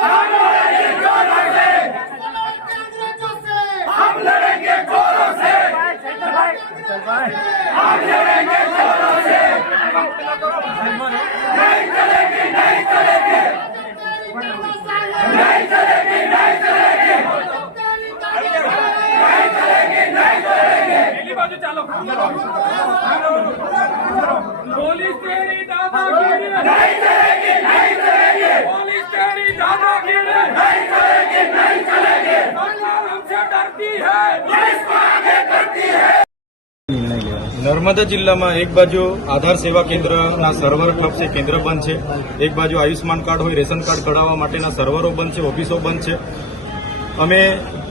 हम लड़ेंगे जोरों से, हम लड़ेंगे जोरों से, नहीं चलेगी, नहीं चलेगी, नहीं चलेगी, नहीं चलेगी, नहीं चलेगी, नहीं चलेगी। पहली बाजू चालो। पुलिस तेरी दादागिरी नहीं चलेगी, नहीं चलेगी, पुलिस तेरी दादागिरी नहीं चलेगी, नहीं चलेगी, सरकार हमसे डरती है, पुलिस को आगे करती है। નર્મદા જિલ્લામાં એક બાજુ આધાર સેવા કેન્દ્રના સર્વર ઠપ છે, કેન્દ્ર બંધ છે. એક બાજુ આયુષ્માન કાર્ડ હોય, રેશન કાર્ડ કઢાવવા માટેના સર્વરો બંધ છે, ઓફિસો બંધ છે. અમે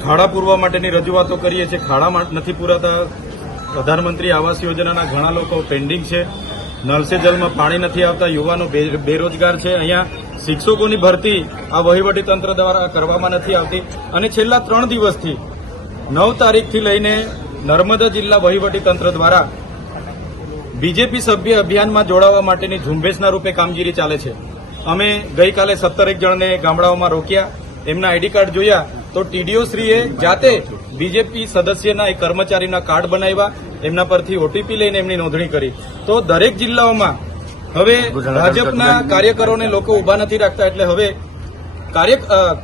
ખાડા પૂરવા માટેની રજૂઆતો કરીએ છીએ, ખાડા નથી પૂરાતા. પ્રધાનમંત્રી આવાસ યોજનાના ઘણા લોકો પેન્ડિંગ છે. નળ સે જલમાં પાણી નથી આવતા. યુવાનો બેરોજગાર છે. અહીંયા શિક્ષકોની ભરતી આ વહીવટી તંત્ર દ્વારા કરવામાં નથી આવતી. અને છેલ્લા 3 દિવસથી 9 તારીખથી લઈને નર્મદા જિલ્લા વહીવટી તંત્ર દ્વારા બીજેપી સભ્ય અભિયાનમાં જોડાવા માટેની ઝુંબેશના રૂપે કામગીરી ચાલે છે. અમે ગઈકાલે 17 જણને ગામડાઓમાં રોક્યા. એમના આઈડી કાર્ડ જોયા તો ટીડીઓ શ્રીએ જાતે બીજેપી સદસ્યના એક કર્મચારીના કાર્ડ બનાવ્યા, એમના પરથી ઓટીપી લઈને એમની નોંધણી કરી. તો દરેક જિલ્લાઓમાં હવે ભાજપના કાર્યકરોને લોકો ઉભા નથી રાખતા, એટલે હવે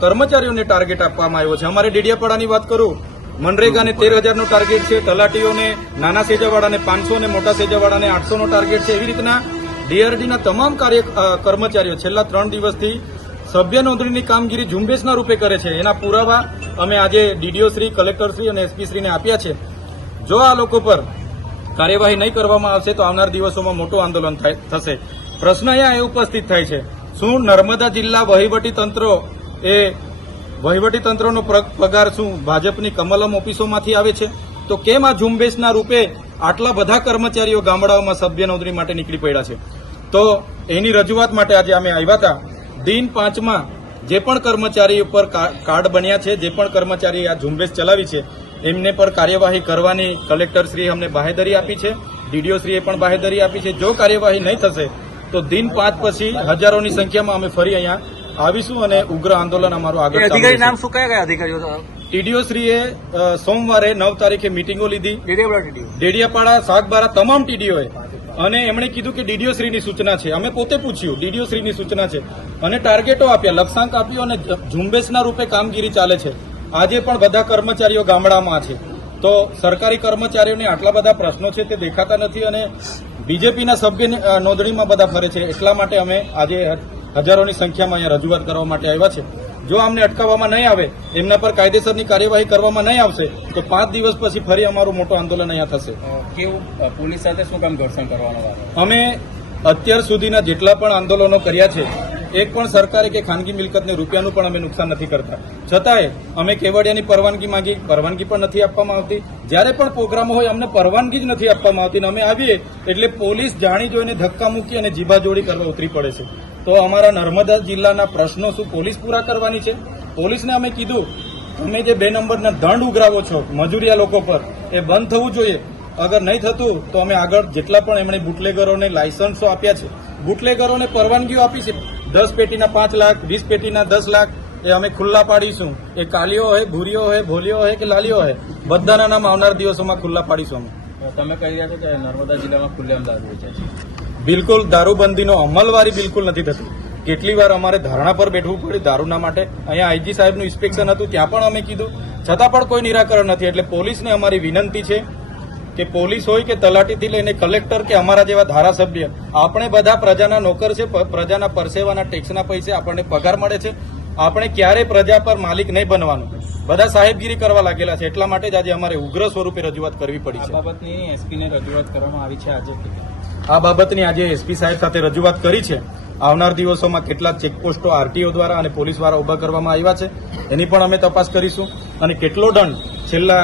કર્મચારીઓને ટાર્ગેટ આપવામાં આવ્યો છે. અમારે ડેડિયાપાડાની વાત કરું, મનરેગાને 13,000નો ટાર્ગેટ છે, તલાટીઓને નાના સેજાવાળાને 500 અને મોટા સેજાવાળાને 800નો ટાર્ગેટ છે. એવી રીતના ડીઆરડીના તમામ કર્મચારીઓ છેલ્લા 3 દિવસથી સભ્ય નોંધણીની કામગીરી ઝુંબેશના રૂપે કરે છે. એના પુરાવા અમે આજે ડીડીઓ શ્રી, કલેક્ટર શ્રી અને એસપી શ્રીને આપ્યા છે. જો આ લોકો પર કાર્યવાહી નહીં કરવામાં આવશે તો આવનાર દિવસોમાં મોટું આંદોલન થશે. પ્રશ્ન અહીંયા એ ઉપસ્થિત થાય છે, શું નર્મદા જિલ્લા વહીવટી તંત્રનો પગાર શું ભાજપની કમલમ ઓફિસોમાંથી આવે છે? તો કેમ આ ઝુંબેશના રૂપે આટલા બધા કર્મચારીઓ ગામડાઓમાં સભ્ય નોંધણી માટે નીકળી પડ્યા છે? તો એની રજૂઆત માટે આજે અમે આવ્યા હતા. દિન 5માં જે પણ કર્મચારી ઉપર કાર્ડ બન્યા છે, જે પણ કર્મચારી આ ઝુંબેશ ચલાવી છે, એમને પર કાર્યવાહી કરવાની કલેક્ટરશ્રીએ અમને બાહેધરી આપી છે, ડીડીઓશ્રીએ પણ બાહેધરી આપી છે. જો કાર્યવાહી નહીં થશે તો દિન 5 પછી હજારોની સંખ્યામાં અમે ફરી અહીંયા આવીશું અને ઉગ્ર આંદોલન અમારું આગળ. અધિકારી નામ શું કયા અધિકારીઓ? ટીડીઓશ્રીએ સોમવારે 9 તારીખે મિટિંગો લીધી, ડેડિયાપાડા, સાગબારા તમામ ટીડીઓએ, અને એમણે કીધું કે ડીડીઓશ્રીની સૂચના છે. અમે પોતે પૂછ્યું, ડીડીઓશ્રીની સૂચના છે, અને ટાર્ગેટો આપ્યા, લક્ષ્યાંક આપ્યો, અને ઝુંબેશના રૂપે કામગીરી ચાલે છે. આજે પણ બધા કર્મચારીઓ ગામડામાં છે. તો સરકારી કર્મચારીઓને આટલા બધા પ્રશ્નો છે તે દેખાતા નથી, અને બીજેપીના સભ્ય નોંધણીમાં બધા ફરે છે. એટલા માટે અમે આજે હજારોની સંખ્યામાં અહીંયા રજૂઆત કરવા માટે આવ્યા છે. જો અમને અટકાવવામાં નહીં આવે, એમના પર કાયદેસરની કાર્યવાહી કરવામાં નહીં આવશે તો 5 દિવસ પછી ફરી અમારું મોટું આંદોલન અહીંયા થશે. કેવું પોલીસ સાથે શું કામ ઘર્ષણ કરવાનો? અમે અત્યાર સુધીના જેટલા પણ આંદોલનો કર્યા છે, એક પણ સરકારે કે ખાનગી મિલકતને રૂપિયાનું પણ અમે નુકસાન નથી કરતા. છતાંય અમે કેવડિયાની પરવાનગી માંગી, પરવાનગી પણ નથી આપવામાં આવતી. જ્યારે પણ પ્રોગ્રામો હોય અમને પરવાનગી જ નથી આપવામાં આવતી, અને અમે આવીએ એટલે પોલીસ જાણી જોઈને ધક્કા મૂકી અને જીભાજોડી કરવા ઉતરી પડે છે. તો અમારા નર્મદા જિલ્લાના પ્રશ્નો શું પોલીસ પૂરા કરવાની છે? પોલીસને અમે કીધું, તમે જે 2 નંબરના દંડ ઉઘરાવો છો મજૂરિયા લોકો પર, એ બંધ થવું જોઈએ. અગર નહીં થતું તો અમે આગળ જેટલા પણ એમણે બુટલેગરોને લાયસન્સો આપ્યા છે, બુટલેગરોને પરવાનગીઓ આપી છે, 10 પેટીના 5 લાખ, 20 પેટીના 10 લાખ એ અમે ખુલ્લા પાડીશું. એ કાલીઓ હોય, ભૂરીઓ હોય, ભોલીઓ હોય કે લાલીઓ હોય, બધાના નામ આવનાર દિવસોમાં ખુલ્લા પાડીશું અમે. તમે કહી રહ્યા છો કે નર્મદા જિલ્લામાં ખુલ્લેઆમ દારૂ વેચાય છે. બિલકુલ દારૂબંધીનો અમલવારી બિલકુલ નથી થતી. કેટલી વાર અમારે ધારણા પર બેઠવું પડ્યું દારૂના માટે. અહીંયા આઈજી સાહેબનું ઇન્સ્પેક્શન હતું, ત્યાં પણ અમે કીધું, છતાં પણ કોઈ નિરાકરણ નથી. એટલે પોલીસને અમારી વિનંતી છે કે પોલીસ હોય કે તલાટીથી લઈને કલેક્ટર કે અમારા જેવા ધારાસભ્ય, આપણે બધા પ્રજાના નોકર છે, પ્રજાના પરસેવાના ટેક્સના પૈસે આપણને પગાર મળે છે. આપણે ક્યારેય પ્રજા પર માલિક નહીં બનવાનું. બધા સાહેબગીરી કરવા લાગેલા છે. એટલા માટે જ આજે અમારે ઉગ્ર સ્વરૂપે રજૂઆત કરવી પડી છે. આ બાબતની એસપીને રજૂઆત કરવામાં આવી છે. આ બાબતની આજે એસપી સાહેબ સાથે રજૂઆત કરી છે. આવનાર દિવસોમાં કેટલાક ચેકપોસ્ટો આરટીઓ દ્વારા અને પોલીસ દ્વારા ઉભા કરવામાં આવ્યા છે, એની પણ અમે તપાસ કરીશું. અને કેટલો દંડ છેલ્લા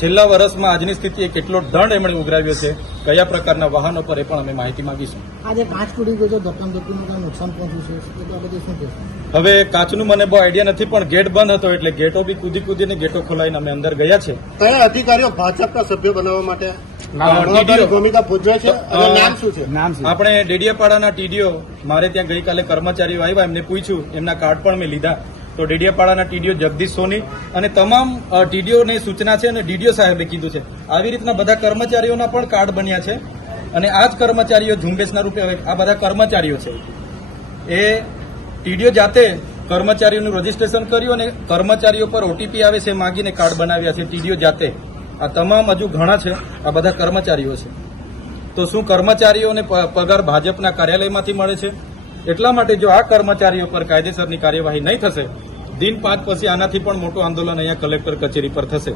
છેલ્લા વર્ષમાં આજની સ્થિતિએ કેટલો દંડ એમણે ઉઘરાવ્યો છે, કયા પ્રકારના વાહનો પર, એ પણ અમે માહિતી માંગીશું. આજે કાચ તૂટી ગયો છે, ધક્કામધક્કીનું કાંઈ નુકસાન પહોંચ્યું છે, એટલે આ બધું શું કહેશો? હવે કાચનું મને બહુ આઈડિયા નથી, પણ ગેટ બંધ હતો એટલે ગેટો બી કૂદીને ગેટો ખોલાવીને અમે અંદર ગયા છે. કયા અધિકારીઓ ભાજપના સભ્ય બનાવવા માટે TDO ભૂમિકા ભજવે છે અને નામ શું છે? આપણે ડેડિયાપાડાના ટીડીઓ, મારે ત્યાં ગઈકાલે કર્મચારીઓ આવ્યા, એમને પૂછ્યું, એમના કાર્ડ પણ મેં લીધા. તો ડેડિયાપાડાના ટીડીઓ જગદીશ સોની અને તમામ ટીડીઓની સૂચના છે અને ડીડીઓ સાહેબે કીધું છે. આવી રીતના બધા કર્મચારીઓના પણ કાર્ડ બન્યા છે અને આ જ કર્મચારીઓ ઝુંબેશના રૂપે, હવે આ બધા કર્મચારીઓ છે, એ ટીડીઓ જાતે કર્મચારીઓનું રજીસ્ટ્રેશન કર્યું અને કર્મચારીઓ પર ઓટીપી આવે છે માગીને કાર્ડ બનાવ્યા છે ટીડીઓ જાતે. આ તમામ હજુ ઘણા છે, આ બધા કર્મચારીઓ છે. તો શું કર્મચારીઓને પગાર ભાજપના કાર્યાલયમાંથી મળે છે? એટલા માટે જો આ કર્મચારીઓ પર કાયદેસરની કાર્યવાહી નહીં થશે, દિન 5 પછી આનાથી પણ મોટું આંદોલન અહીંયા કલેક્ટર કચેરી પર થશે.